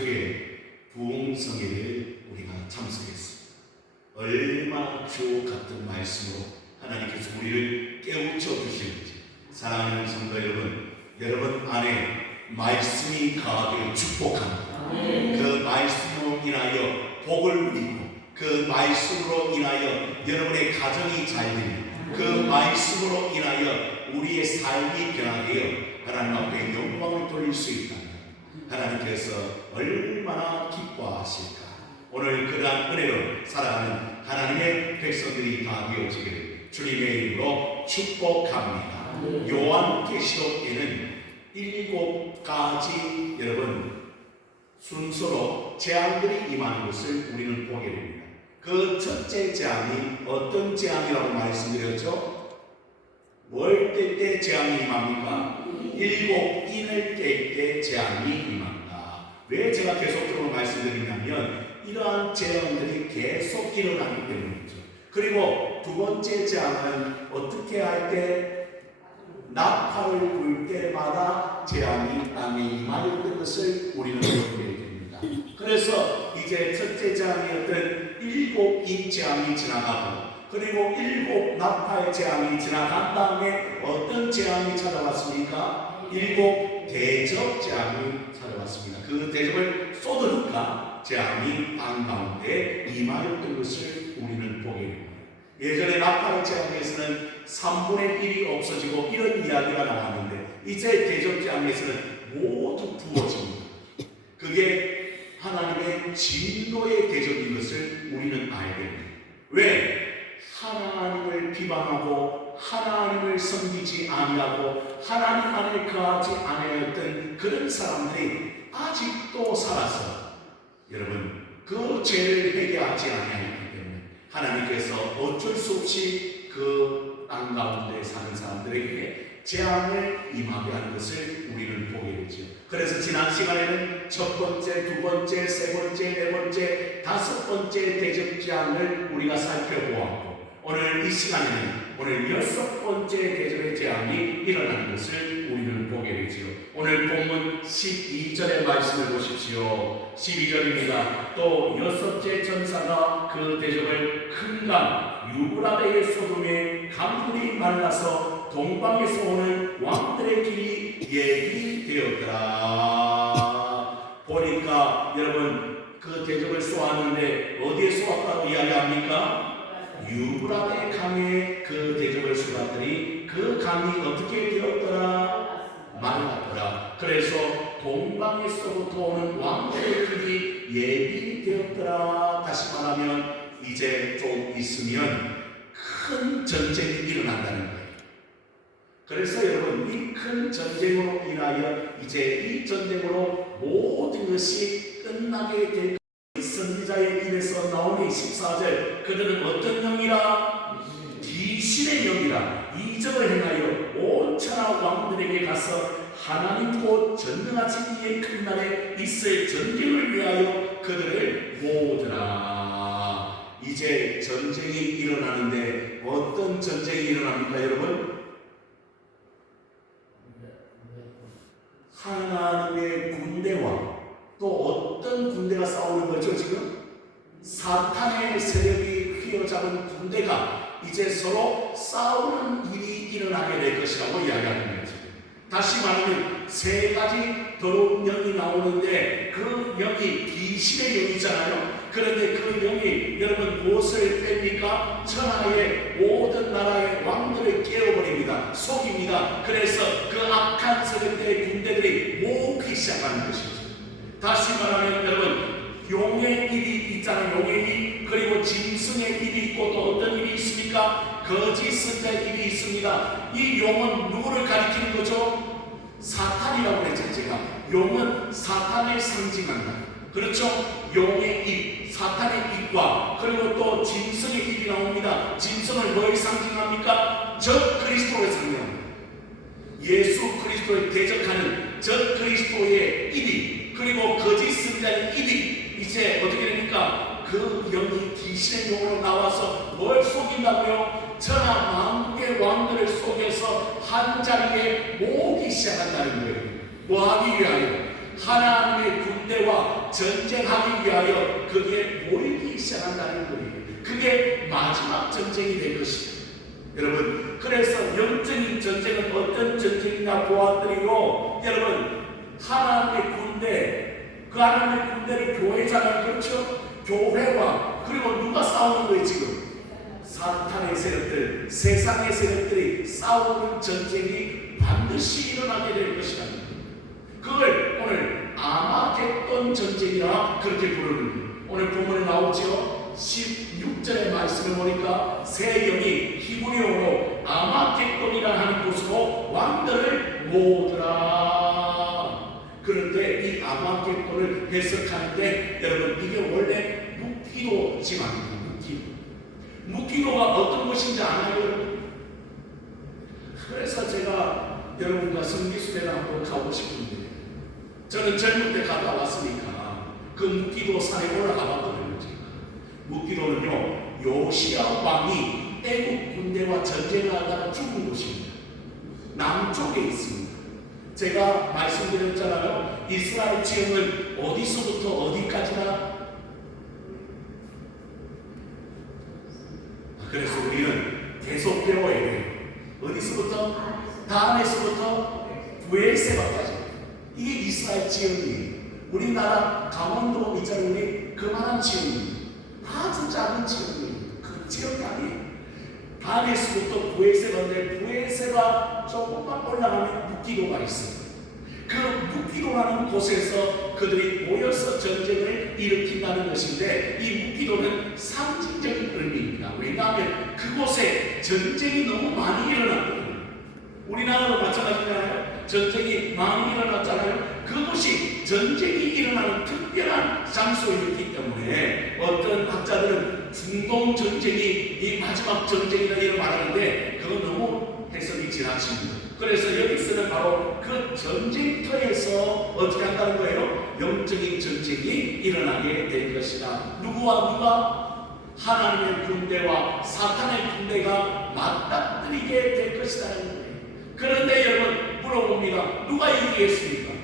지난주에 부흥성회를 우리가 참석했습니다. 얼마나 주옥 같은 말씀으로 하나님께서 우리를 깨우쳐 주시는지. 사랑하는 성도 여러분, 여러분 안에 말씀이 가하기를 축복합니다. 그 말씀으로 인하여 복을 누리고, 그 말씀으로 인하여 여러분의 가정이 잘 됩니다. 그 말씀으로 인하여 우리의 삶이 변화되어 하나님 앞에 영광을 돌릴 수 있다. 하나님께서 얼마나 기뻐하실까. 오늘 그러한 은혜로 살아가는 하나님의 백성들이 다 되어지기를 주님의 이름으로 축복합니다. 요한계시록에는 7가지 여러분 순서로 재앙들이 임하는 것을 우리는 보게 됩니다. 그 첫째 재앙이 어떤 재앙이라고 말씀드렸죠? 뭘 뗄 때 재앙이 임합니까? 7 인을 뗄 때 재앙이 임합니다. 왜 제가 계속적으로 말씀드리냐면 이러한 재앙들이 계속 일어나기 때문이죠. 그리고 두 번째 재앙은 어떻게 할 때 나팔을 불 때마다 재앙이 땅에 임하였던 것을 우리는 보게 됩니다. 그래서 이제 첫째 재앙이었던 7인 재앙이 지나가고, 그리고 7 나팔 재앙이 지나간 다음에 어떤 재앙이 찾아왔습니까? 7 대접 재앙이 찾아왔습니다. 그 대접을 쏟으니까 재앙이 땅 가운데 임하였던 것을 우리는 보게 됩니다. 예전에 나팔 재앙에서는 3분의 1이 없어지고 이런 이야기가 나왔는데, 이제 대접 재앙에서는 모두 부어집니다. 그게 하나님의 진노의 대접인 것을 우리는 알게 됩니다. 왜? 하나님을 비방하고 하나님을 섬기지 아니하고 하나님 안에 거하지 아니하였던 그런 사람들이 아직도 살아서 여러분 그 죄를 회개하지 아니하였기 때문에 하나님께서 어쩔 수 없이 그 땅 가운데 사는 사람들에게 재앙을 임하게 하는 것을 우리는 보게 되죠. 그래서 지난 시간에는 첫 번째, 두 번째, 세 번째, 네 번째, 다섯 번째 대접 재앙을 우리가 살펴보았고, 오늘 이 시간에는 오늘 6번째 대접의 재앙이 일어나는 것을 우리는 보게 되지요. 오늘 본문 12절의 말씀을 보십시오. 12절입니다. 또 6째 천사가 그 대접을 큰 강 유브라데의 소금에 강물이 말라서 동방에서 오는 왕들의 길이 예비되었더라. 보니까 여러분 그 대접을 쏘았는데 어디에 쏘았다고 이야기합니까? 유브라데 강에 그 대접을 쏘았더니 그 강이 어떻게 되었더라? 말랐더라. 그래서 동방에서부터 오는 왕들의 길이 예비되었더라. 다시 말하면 이제 좀 있으면 큰 전쟁이 일어난다는 거예요. 그래서 여러분 이 큰 전쟁으로 인하여 이제 이 전쟁으로 모든 것이 끝나게 될 선지자의 입에서 나오는 14절, 그들은 어떤 영이라? 귀신의 영이라 이적을 행하여 온 천하 왕들에게 가서 하나님 곧 전능하신 이의 큰 날에 있을 전쟁을 위하여 그들을 모으더라. 이제 전쟁이 일어나는데 어떤 전쟁이 일어납니까 여러분? 하나님의 군대와 또 어떤 군대가 싸우는 거죠 지금? 사탄의 세력이 휘어잡은 군대가 이제 서로 싸우는 일이 일어나게 될 것이라고 이야기하는 거죠. 다시 말하면 세 가지 더러운 영이 나오는데 그 영이 귀신의 영이잖아요. 그런데 그 영이 여러분 무엇을 뺍니까? 천하의 모든 나라의 왕들을 깨워버립니다. 속입니다. 그래서 그 악한 세력들의 군대들이 모으기 시작하는 것이죠. 다시 말하면 여러분 용의 입이 있잖아요. 용의 입, 그리고 짐승의 입이 있고 또 어떤 입이 있습니까? 거짓 선자의 입이 있습니다. 이 용은 누구를 가리키는 거죠? 사탄이라고 그랬죠. 제가 용은 사탄을 상징한다. 그렇죠? 용의 입, 사탄의 입과 그리고 또 짐승의 입이 나옵니다. 짐승을 뭘 상징합니까? 적 그리스도를 상징합니다. 예수 그리스도를 대적하는 적 그리스도의 입이, 그리고 거짓 선자의 입이 이제 어떻게 됩니까? 그 영이 귀신의 영으로 나와서 뭘 속인다고요? 천하 만국의 왕들을 속여서 한 자리에 모으기 시작한다는 거예요. 뭐 하기 위하여? 하나님의 군대와 전쟁하기 위하여 거기에 모이기 시작한다는 거예요. 그게 마지막 전쟁이 될 것이다. 여러분, 그래서 영적인 전쟁은 어떤 전쟁이냐 보았더니요, 여러분, 하나님의 군대, 그 하나님의 군대를 교회잖아요. 그렇죠? 교회와, 그리고 누가 싸우는 거예요 지금? 사탄의 세력들, 세상의 세력들이 싸우는 전쟁이 반드시 일어나게 될 것이다. 그걸 오늘 아마겟돈 전쟁이라 그렇게 부르는 거예요. 오늘 본문에 나오죠. 16절의 말씀을 보니까 새 영이 히브리어로 아마겟돈이라 하는 곳으로 왕들을 모으더라. 그런데 이 아마겟돈을 해석하는데 여러분, 이게 원래 묵기도 지망입니다. 묵기도가 어떤 것인지 아나요? 그래서 제가 여러분과 성기수대를 한번 가고 싶은데, 저는 젊을 때 갔다 왔으니까 그 묵기도 산에 올라가 봤거든요. 제가 묵기도는요, 요시야 왕이 애국 군대와 전쟁을 하다가 죽은 곳입니다. 남쪽에 있습니다. 제가 말씀드렸잖아요. 이스라엘 지형은 어디서부터 어디까지나. 그래서 우리는 계속 배워야 돼요. 어디서부터? 다안에서부터 부엘세바까지. 이게 이스라엘 지형이에요. 우리나라 강원도 있잖아요. 우리 그만한 지형이에요. 아주 작은 지형이에요. 그 지형이 아니에요. 다안에서부터 부엘세바인데, 부엘세바 조금만 올라가면 묵기도가 있어요. 그 묵기도라는 곳에서 그들이 모여서 전쟁을 일으킨다는 것인데, 이 묵기도는 상징적인 의미입니다. 왜냐하면 그곳에 전쟁이 너무 많이 일어났거든요. 우리나라도 마찬가지잖아요. 전쟁이 많이 일어났잖아요. 그곳이 전쟁이 일어나는 특별한 장소이기 때문에 어떤 학자들은 중동 전쟁이 이 마지막 전쟁이라 이렇게 말하는데, 그건 너무 해석이 지나칩니다. 그래서 여기서는 바로 그 전쟁터에서 어떻게 한다는 거예요? 영적인 전쟁이 일어나게 될 것이다. 누구와 누가? 하나님의 군대와 사탄의 군대가 맞닥뜨리게 될 것이라는 거예요. 그런데 여러분, 물어봅니다. 누가 이기겠습니까?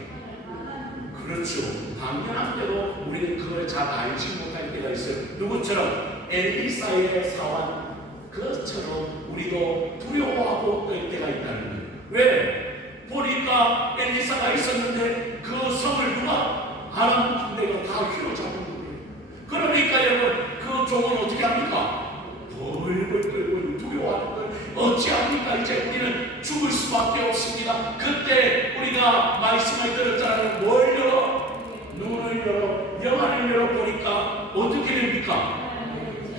그렇죠. 당연한 대로 우리는 그걸 잘 알지 못할 때가 있어요. 누구처럼? 엘리사의 사환, 그것처럼 우리도 두려워하고 떨 때가 있다는 거예요. 왜? 보니까 엘리사가 있었는데 그 성을 누가? 아람 군대가 다 휘어잡은 거예요. 그러니까 여러분, 그 종은 어떻게 합니까? 벌벌 떨고 두려워하는 거예요. 어찌합니까? 이제 우리는 죽을 수밖에 없습니다. 그때 우리가 말씀을 들었잖아요. 뭘 열어? 눈을 열어, 영안을 열어보니까 어떻게 됩니까?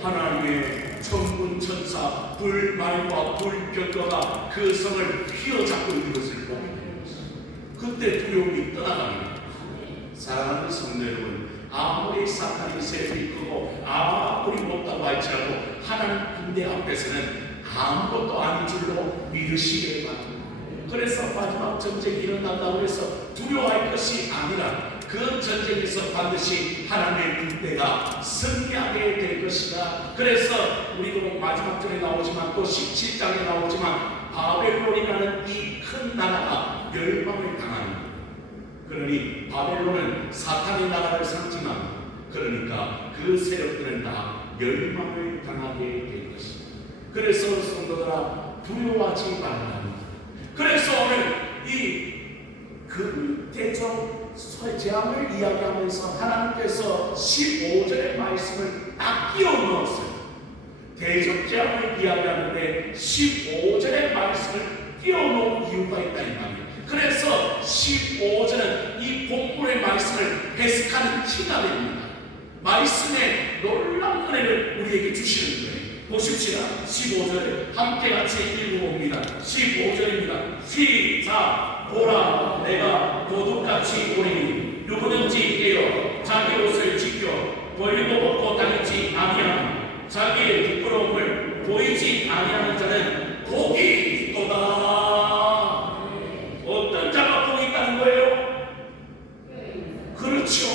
하나님의 천군 천사 불말과 불병거가 그 성을 휘어잡고 있는 것을 보게 됩니다. 그때 두려움이 떠나갑니다. 사랑하는 성도 여러분, 아무리 사탄이 세력이 크고 아무리 못다고 할지라도 하나님 군대 앞에서는 아무것도 아닌 줄로 믿으시길 바랍니다. 그래서 마지막 전쟁이 일어난다고 해서 두려워할 것이 아니라 그 전쟁에서 반드시 하나님의 군대가 승리하게 될 것이다. 그래서 우리도 마지막 절에 나오지만 또 17장에 나오지만 바벨론이라는 이 큰 나라가 멸망을 당합니다. 그러니 바벨론은 사탄의 나라를 상징합니다. 그러니까 그 세력들은 다 멸망을 당하게 될 것입니다. 그래서 성도들아, 두려워하지 말라. 그래서 오늘 그 대적 재앙을 이야기하면서 하나님께서 15절의 말씀을 딱 끼워 넣었어요. 대적 재앙을 이야기하는데 15절의 말씀을 끼워 놓은 이유가 있다 이 말이에요. 그래서 15절은 이 본문의 말씀을 해석하는 키가 됩니다. 말씀의 놀라운 은혜를 우리에게 주시는 거예요. 보십시다. 15절 함께 같이 읽어봅니다. 15절입니다. 시작. 보라, 내가 도둑같이 오리니 누구든지 깨어 자기 옷을 지켜 벌리고 벗고 다니지 아니하며 자기의 부끄러움을 보이지 아니하는 자는 복이 있도다. 어떤 자가 복이 있다는 거예요? 그렇죠.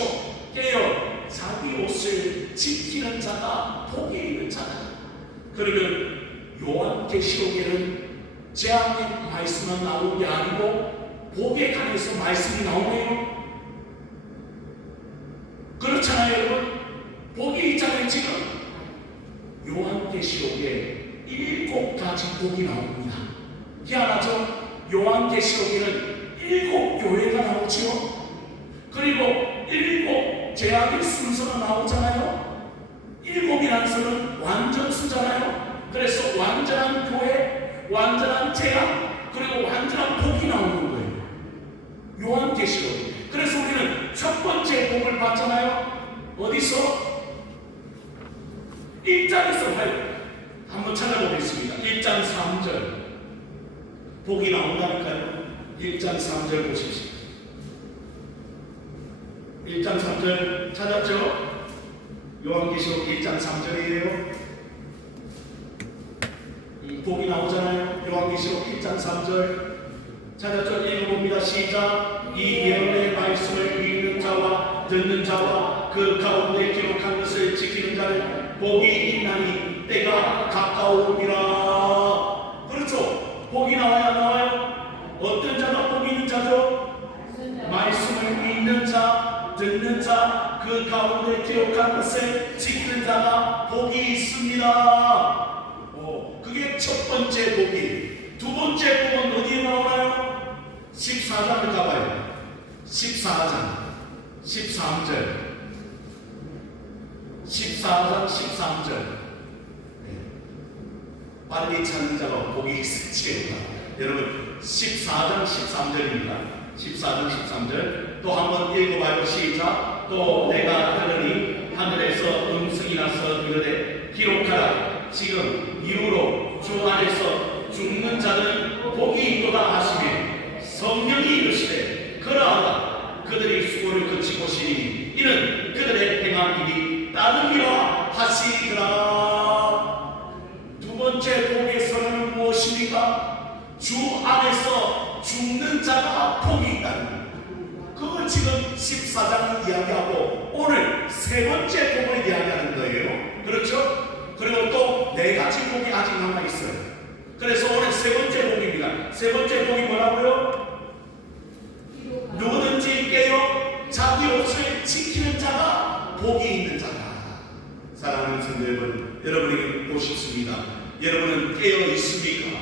깨어 자기 옷을 지키는 자가 복이 있는 자다. 그러면 요한계시록에는 재앙의 말씀만 나오는 게 아니고 복에 관해서 말씀이 나오네요. 그렇잖아요 여러분. 복이 있잖아요. 지금 요한계시록에 7가지 복이 나옵니다. 희한하죠? 요한계시록에는 7교회가 나오죠. 그리고 7 제약의 순서가 나오잖아요. 7이라는 수는 완전수잖아요. 그래서 완전한 교회, 완전한 제약, 그리고 완전한 복이 나오는 거예요. 요한계시록. 그래서 우리는 첫 번째 복을 받잖아요. 어디서? 1장에서 봐요. 한번 찾아보겠습니다. 1장 3절 복이 나온다니까요. 1장 3절 보십시오. 1장 3절 찾았죠? 요한계시록 1장 3절이에요. 복이 나오잖아요. 요한계시록 1장 3절 찾았죠? 읽어봅니다. 시작. 이 예언의 말씀을 믿는 자와 듣는 자와 그 가운데 기록한 것을 지키는 자를 복이 있나니 때가 가까우니라. 그렇죠? 복이 나와야 나와요. 어떤 자가 복이 있는 자죠? 말씀을 믿는 자, 듣는 자, 그 가운데 기록한 것을 지키는 자가 복이 있습니다. 그게 첫 번째 복이. 두 번째 복은 어디에 나오나요? 14장을 가봐요. 14장 13절 14장 13절 빨리 찾는 자가 복이 있을지어다. 여러분 14장 13절입니다. 14장 13절 또 한번 읽어봐요. 시작. 또 내가 들으니 하늘에서 음성이 나서 이르되 기록하라. 지금 이후로 주 안에서 죽는 자는 복이 있도다 하시매 성령이 이르시되 그러하다. 그들이 수고를 거치고 시니 이는 그들의 행한 일이 따름이라 하시더라. 두 번째 복에서는 무엇입니까? 주 안에서 죽는 자가 복이 있다는 거예요. 그걸 지금 14장을 이야기하고 오늘 세 번째 복을 이야기하는 거예요. 그렇죠? 그리고 또 네 가지 복이 아직 남아있어요. 그래서 오늘 세 번째 복입니다. 세 번째 복이 뭐라고요? 누구든지 깨어 자기 옷을 지키는 자가 복이 있는 자다. 사랑하는 성도 여러분, 여러분에게 묻고 싶습니다. 여러분은 깨어 있습니까?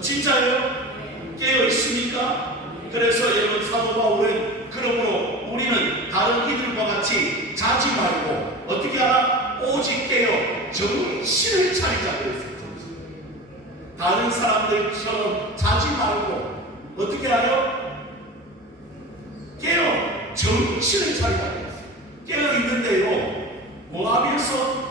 진짜요? 깨어 있습니까? 그래서 여러분 사도 바울은 그러므로 우리는 다른 이들과 같이 자지 말고 어떻게 하나? 오직 깨어 정신을 차리자 그랬어요. 다른 사람들처럼 자지 말고 어떻게 하요? 깨어 정신을 차리자 그랬어요. 깨어 있는데요. 뭐 하면서?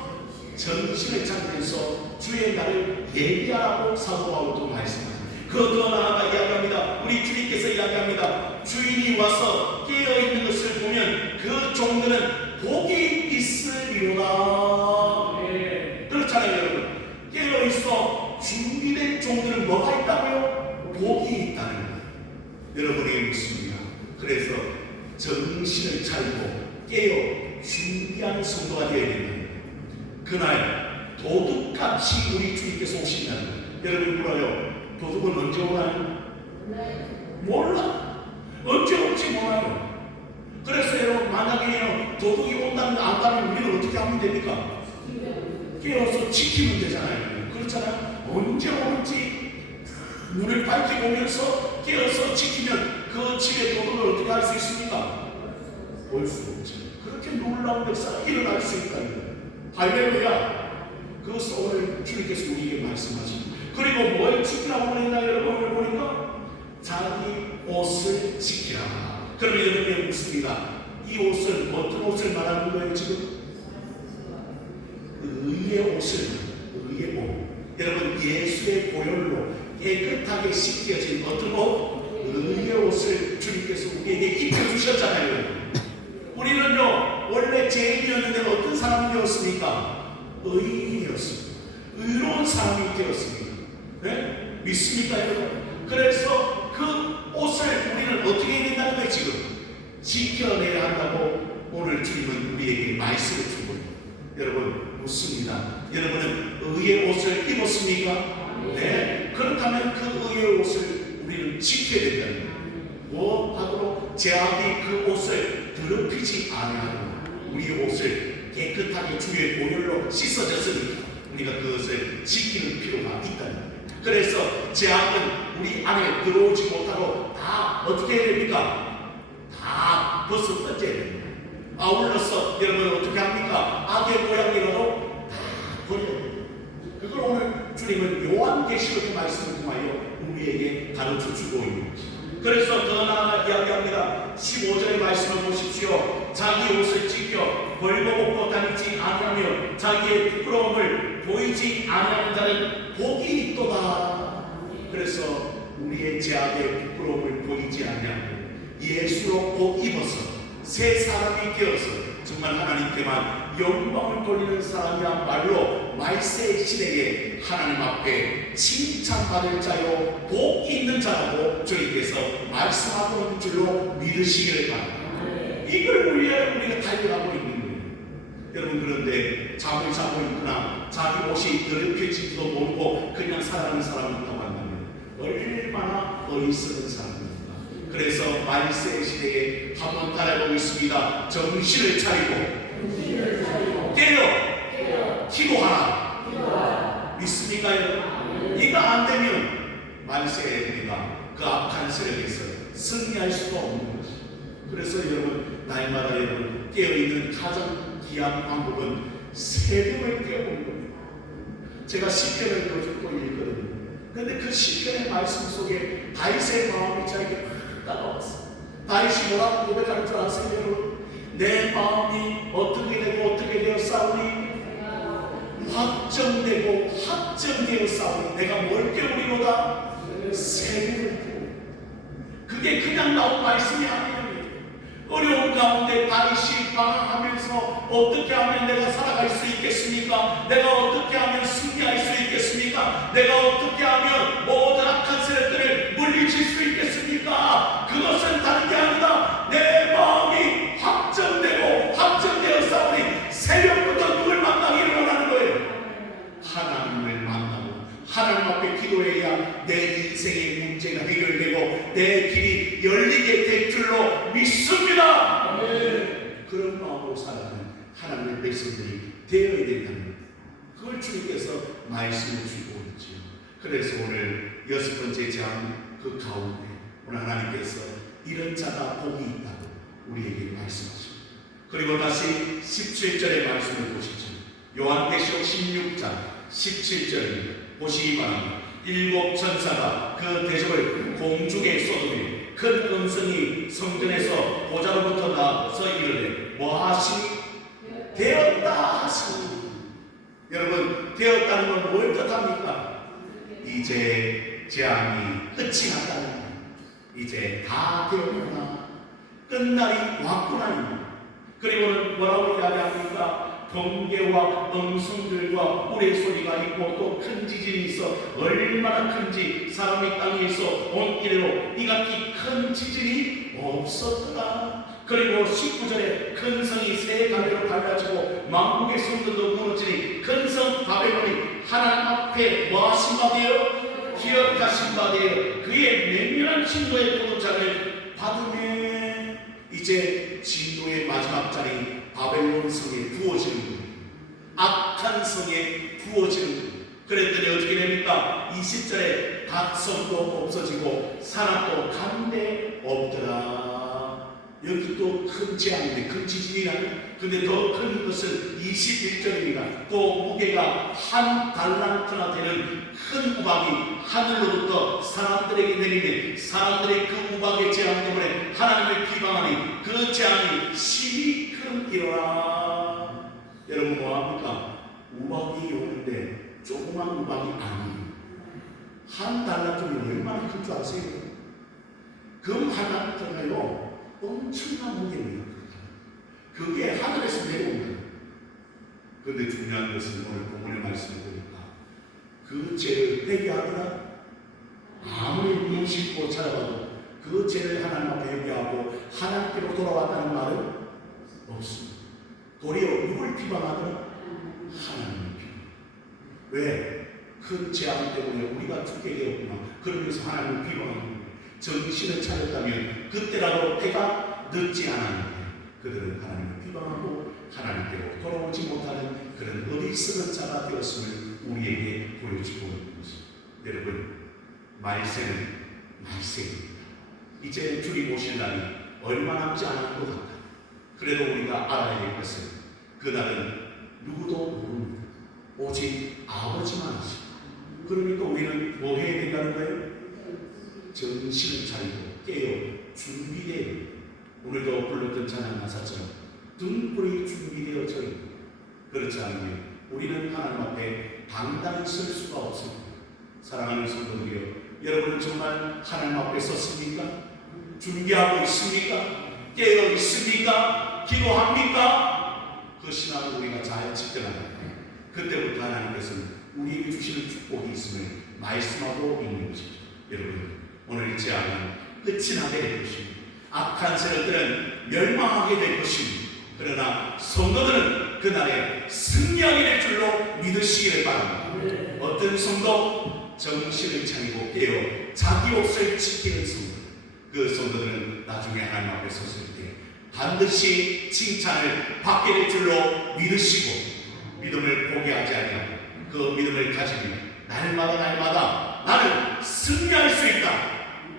정신을 차리면서 주의 날을 예비하라고 사도 바울도 말씀합니다. 더 나아가 이야기합니다. 우리 주님께서 이야기합니다. 주인이 와서 깨어있는 것을 보면 그 종들은 복이 있으리로다. 그렇잖아요 여러분. 깨어있어 준비된 종들은 뭐가 있다고요? 복이 있다는 거예요. 여러분에게 묻습니다. 그래서 정신을 차리고 깨어 준비하는 성도가 되어야 됩니다. 그날 도둑같이 우리 주님께서 오신다는 거예요. 여러분 물어요. 도둑은 언제 오나요? 몰라. 언제 올지 몰라요. 그래서 여러분 만약에 도둑이 온다는 안다면 우리는 어떻게 하면 됩니까? 깨어서 지키면 되잖아요. 그렇잖아요. 언제 오는지 눈을 밝히 보면서 깨어서 지키면 그 집의 도둑을 어떻게 할 수 있습니까? 볼 수 없죠. 그렇게 놀라운 역사가 일어날 수 있다는 거예요. 할렐루야. 그것을 오늘 주님께서 우리에게 말씀하십니다. 그리고 뭘 지키라고 그랬나 여러분 오늘 보니까 자기 옷을 지키라. 그러면 여러분이 묻습니다. 이 옷은 어떤 옷을 말하는 거예요 지금? 의의 옷을, 의의 옷. 여러분 예수의 보혈로 깨끗하게 씻겨진 어떤 옷? 의의 옷을 주님께서 우리에게 입혀주셨잖아요. 우리는요 원래 죄인이었는데 어떤 사람이 되었습니까? 의인이었습니다. 의로운 사람이 되었습니다. 네? 믿습니까 여러분? 그래서 그 옷을 우리는 어떻게 해야 된다는 거예요 지금? 지켜내야 한다고 오늘 주님은 우리에게 말씀을 준 거예요. 여러분 묻습니다. 여러분은 의의 옷을 입었습니까? 네. 그렇다면 그 의의 옷을 우리는 지켜야 된다는 거예요. 뭐 하도록? 제약이 그 옷을 더럽히지 아니하도록 우리의 옷을 깨끗하게 주의 보혈로 씻어졌으니까 우리가 그것을 지키는 필요가 있다는 거예요. 그래서 재앙은 우리 안에 들어오지 못하고 다 어떻게 해야 됩니까? 다 벗어 던져야 됩니다. 아울러서 여러분 어떻게 합니까? 악의 모양이라도 다 버려야 됩니다. 그걸 오늘 주님은 요한계시록의 말씀을 통하여 우리에게 가르쳐 주고 있는 것입니다. 그래서 더 나아가 이야기합니다. 15절의 말씀을 보십시오. 자기 옷을 찢겨 벌거벗고 다니지 아니하며 자기의 부끄러움을 보이지 아니하는 자는 복이 있도다. 그래서 우리의 죄악의 부끄러움을 보이지 아니하고 예수로 옷 입어서 새 사람이 되어서 정말 하나님께만 영광을 돌리는 사람이야말로 말세의 시대에 하나님 앞에 칭찬받을 자요 복 있는 자라고 주님께서 말씀하고 있는 줄로 믿으시기를 바랍니다. 이걸 우리가 달려가고 있는 거예요. 여러분, 그런데 잠을 자고 있거나 자기 옷이 더럽혀지지도 모르고 그냥 살아가는 사람이 있다고 한다면 얼마나 어리석은 사람입니까? 그래서 말세 시대에 한번 따라해보겠습니다. 정신을 차리고 깨어 기도하라. 믿습니까? 이거 안 되면 말세에 우리가 그 악한 세력에서 승리할 수가 없는 것이죠. 그래서 여러분, 날마다 여러분 깨어있는 가장 귀한 방법은 새벽을 깨우는 겁니다. 제가 시편을 요즘 또 읽거든요. 그런데 그 시편의 말씀 속에 다윗의 마음이 저에게 다가왔어요. 다윗이 뭐라고 고백하는 줄 아세요, 여러분? 내 마음이 어떻게 되고 어떻게 되었사오니? 확정되어 싸우니 내가 뭘 깨우리로다? 새벽을 깨우리. 그게 그냥 나온 말씀이 아니에요. 어려운 가운데 다윗이 방황하면서 어떻게 하면 내가 살아갈 수 있겠습니까? 내가 어떻게 하면 승리할 수 있겠습니까? 내가 어떻게 하면 모든 악한 세력들을 물리칠 수 있겠습니까? 그것은 다른 게 아니다. 내 마음이 확정되어 싸우니 새벽부터 누굴 만나기를 원하는 거예요. 하나님을 만나고 하나님 앞에 기도해야 내 인생의 문제가 해결되고 내 길이 열리게 될 줄로 믿습니다. 그런 마음으로 살아가는 하나님의 백성들이 되어야 된다는 그걸 주님께서 말씀해 주고 있지요. 그래서 오늘 6번째 장 그 가운데 오늘 하나님께서 이런 자가 복이 있다고 우리에게 말씀하십니다. 그리고 다시 17절의 말씀을 보시죠. 요한계시록 16장 17절입니다. 보시기 바랍니다. 7 천사가 그 대접을 공중에 쏟으며 큰 음성이 성전에서 보좌로부터 나서 이르되 뭐 하시니? 되었다 하시니. 여러분, 되었다는 건 뭘 뜻합니까? 이제 재앙이 끝이 났다는 거예요. 이제 다 되었구나, 끝날이 왔구나. 그리고는 뭐라고 이야기합니까? 번개와 음성들과 우레소리가 있고 또 큰 지진이 있어 얼마나 큰지 사람이 땅에서 온 이래로 이같이 큰 지진이 없었더라. 그리고 19절에 큰 성이 세 가지로 갈라지고 만국의 성들도 무너지니 큰 성 바벨론이 하나님 앞에 뭐 하신 바 되어? 기억하신 바 되어 그의 맹렬한 진노의 포도장을 받으면 이제 진노의 마지막 잔이 바벨론 성에 부어지는 거예요. 악한 성에 부어지는 거예요. 그랬더니 어떻게 됩니까? 20절에 각 성도 없어지고 사람도 간데 없더라. 여기 또 큰 재앙인데 큰 지진이라는, 근데 더 큰 것은 21절입니다. 또 무게가 한 달란트나 되는 큰 우박이 하늘로부터 사람들에게 내리면 사람들의 그 우박의 재앙 때문에 하나님을 비방하니 그 재앙이 심히 큰이로라. 여러분, 뭐합니까? 우박이 오는데 조그만 우박이 아니에요. 한 달란트면 얼마나 큰 줄 아세요? 금 하나 들어가요 엄청난 무게입니다. 그게 하늘에서 내려옵니다. 그런데 중요한 것은 오늘 본문의 말씀을 보니까 그 죄를 회개하거나 아무리 눈 씻고 찾아봐도 그 죄를 하나님 앞에 회개하고 하나님께로 돌아왔다는 말은 없습니다. 도리어 누굴 비방하더라? 하나님을 비방. 왜? 큰 재앙 때문에 우리가 죽게 되었구나. 그러면서 하나님을 비방하는 거예요. 정신을 차렸다면 그때라도 때가 늦지 않았는데 그들은 하나님을 비방하고 하나님께로 돌아오지 못하는 그런 어리석은 자가 되었음을 우리에게 보여주고 있는 것입니다. 여러분, 말세는 말세입니다. 이제 주님 오실 날이 얼마 남지 않은 것 같다. 그래도 우리가 알아야 될 것은 그날은 누구도 모릅니다. 오직 아버지만 아십니다. 그러니까 우리는 뭐 해야 된다는 거예요? 정신을 차리고 깨어 준비되어, 오늘도 불렀던 찬양 가사처럼 등불이 준비되어져 있고, 그렇지 않으면 우리는 하나님 앞에 당당히 설 수가 없습니다. 사랑하는 성도들이여, 여러분은 정말 하나님 앞에 섰습니까? 준비하고 있습니까? 깨어 있습니까? 기도합니까? 그 신앙을 우리가 잘 지켜나가야 그때부터 하나님께서는 우리에게 주시는 축복이 있음을 말씀하고 있는 것이죠. 여러분, 오늘 이 재앙은 끝이 나게 될 것입니다. 악한 세력들은 멸망하게 될 것입니다. 그러나 성도들은 그날에 승리하게 될 줄로 믿으시기를 바랍니다. 어떤 성도? 정신을 차리고 깨어 자기 옷을 지키는 성도. 그 성도들은 나중에 하나님 앞에 섰을 때 반드시 칭찬을 받게 될 줄로 믿으시고, 믿음을 포기하지 아니하고 그 믿음을 가지면 날마다 나는 승리할 수 있다.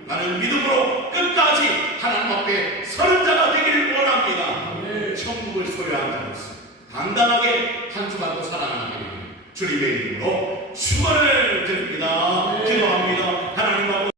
나는 믿음으로 끝까지 하나님 앞에 서는 자가 되기를 원합니다. 천국을 소유한 자로서 당당하게 한 주간도 살아가는 주님의 이름으로 축원을 드립니다. 기도합니다. 하나님 아버지,